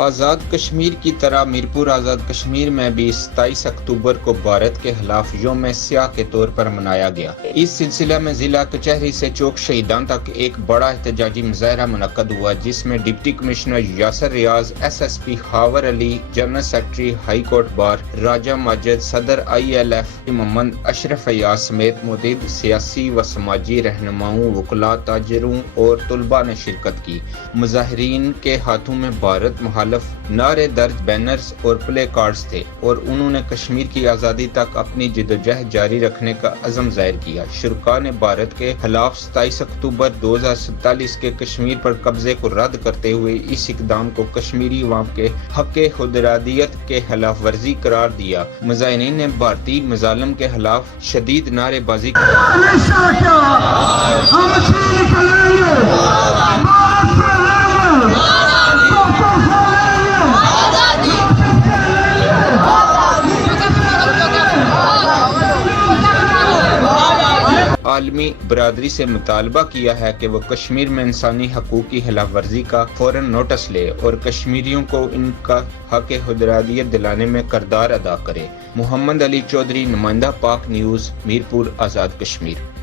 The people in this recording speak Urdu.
آزاد کشمیر کی طرح میرپور آزاد کشمیر میں بھی 27 اکتوبر کو بھارت کے خلاف یوم سیاہ کے طور پر منایا گیا۔ اس سلسلہ میں ضلع کچہری سے چوک شہیدان تک ایک بڑا احتجاجی مظاہرہ منعقد ہوا، جس میں deputy commissioner Yasir Riaz, SSP Khawar Ali, general secretary high court bar Raja Majid, صدر ILF محمد اشرف ایاز سمیت متعدد سیاسی و سماجی رہنماؤں، وکلاء، تاجروں اور طلباء نے شرکت کی۔ مظاہرین کے ہاتھوں میں بھارت مخالف نعرے درج بینرز اور پلے کارڈز تھے اور انہوں نے کشمیر کی آزادی تک اپنی جدوجہد جاری رکھنے کا عزم ظاہر کیا۔ شرکاء نے بھارت کے خلاف 27 اکتوبر 2047 کے کشمیر پر قبضے کو رد کرتے ہوئے اس اقدام کو کشمیری عوام کے حق خود ارادیت کے خلاف ورزی قرار دیا۔ مظاہرین نے بھارتی مظالم کے خلاف شدید نعرے بازی کی۔ عالمی برادری سے مطالبہ کیا ہے کہ وہ کشمیر میں انسانی حقوق کی خلاف ورزی کا فوراً نوٹس لے اور کشمیریوں کو ان کا حق خود ارادیت دلانے میں کردار ادا کرے۔ محمد علی چودھری، نمائندہ پاک نیوز، میرپور آزاد کشمیر۔